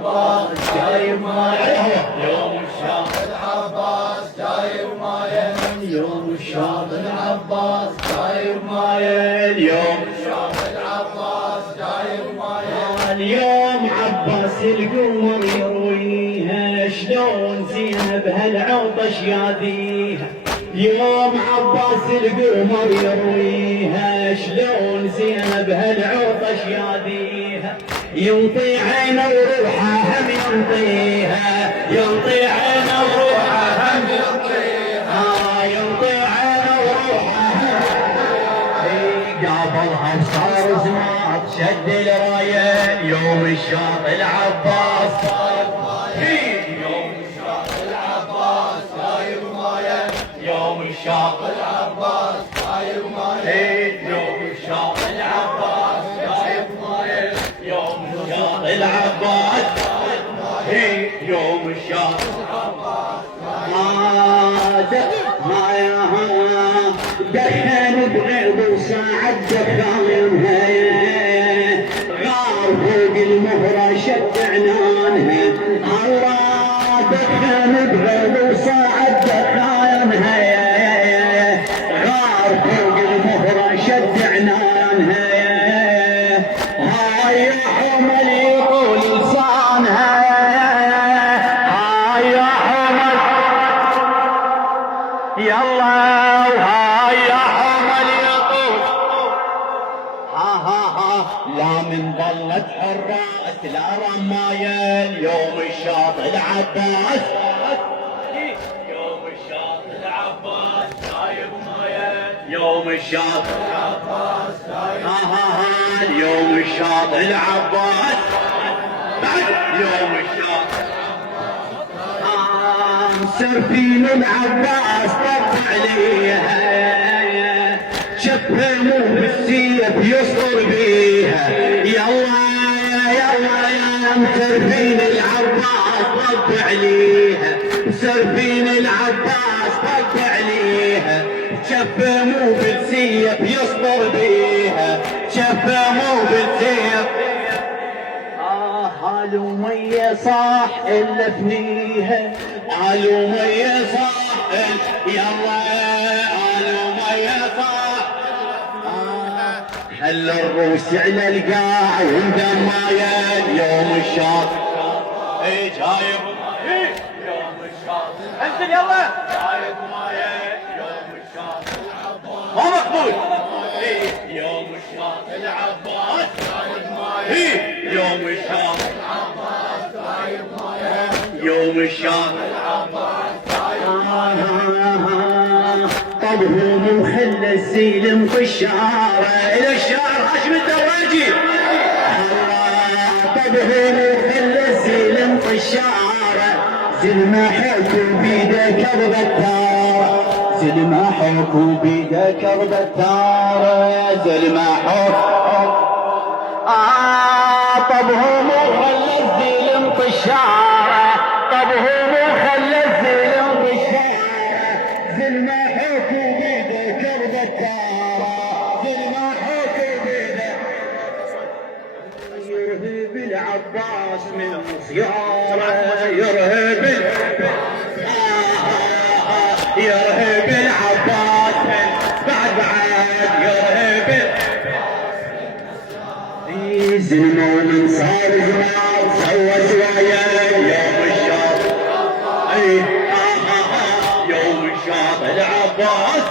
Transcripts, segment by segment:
جايب مايه يوم الشاط العباس جايب مايه يوم الشاط العباس جايب مايه اليوم الشاط العباس جايب مايه اليوم عباس القمر يرويها شلون زينب هالعطش ياديها يوم عباس القمر يرويها شلون زينب هالعطش ياديها ينطي عينه وروحه هم ينطيها ينطي عينه وروحه هم ينطيها ينطي عينه وروحه هم قابلها وصار زمان شد الرايه يوم الشاط العباس يوم الشاط العباس جايب مايه يوم الشاط العباس جايب مايه يوم الشاط العباس جايب مايه يوم الشاط العباس يوم الشاط دخن بعيد وصاعد دخانها غار فوق المهرة شد عنانها الله دخن بعيد وصاعد دخانها غار فوق المهرة شد عنانها هاي حمل يطول لسانها هاي حمل يلا وهاي حمل يطول لا من ظلت حراس لا رماية اليوم الشاط العباس يوم الشاط العباس جايب مايه يوم الشاط العباس جايب اليوم الشاط العباس بعد يوم الشاط سرفين العباس طب عليها شفنه بالسيف يصطر بيها يلا يا مسرفين العباس طب عليها مسرفين العباس طب عليها شفنه بالسيف يصطر بيها شفنه بالسيف قالوا مية صاح الا فنيها قالوا مية صاح يلا قالوا مية صاح حل الروس على القاع وندمايا اليوم الشاط جايب يوم الشاط انزل يلا جايب مايه يوم الشاط العباس ما مقبول يوم الشاط العباس جايب مايه يوم الشاط العباس جايب مايه يوم الشاط العباس جايب مايه طبهم وخلى الزيلم في الشارع الى الشعر هاشم الدراجي طبهم وخلى الزيلم في الشارع زلمحك وبيده كرب التار زلمحك وبيده كرب التار زلمحك طبهم وخلى الزيلم في الشارع طبهم وخلى الزيلم في الشارع زلمحك وبيده كرب التار زلمحك وبيده يرهب العباس من صياره يرهب يرهب العباس بعد يرهب زلمه ومن صار زمان سوى زوايا يوم الشاط يوم الشاط العباس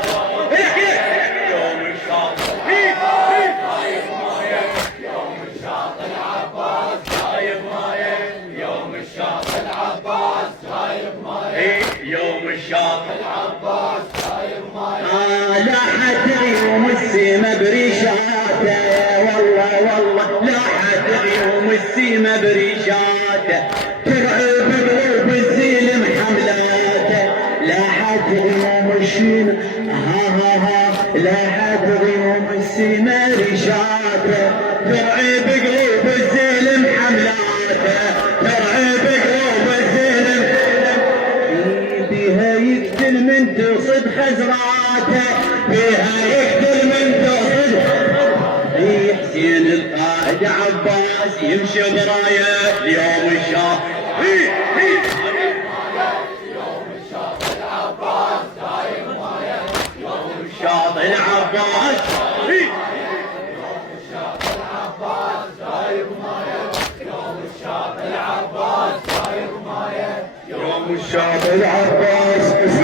يوم الشاط جايب مايه يوم الشاط العباس جايب مايه يوم الشاط العباس جايب مايه يوم الشاط العباس جايب مايه لا حد يوم السيمه بريشاته والله لا حد يوم السيمه بريشاته ترعب قلوب الزيلم حملاته لا حد يوم السيمه لا حد يوم السيمه ريشاته ترعب قلوب الزيلم حملاته ترعب قلوب الزيلم بها يقتل من تصد خزراته بها يقتل من تصد حسين القائد عباس يمشي برايه اليوم الشاط الشاط العباس يوم الشاط العباس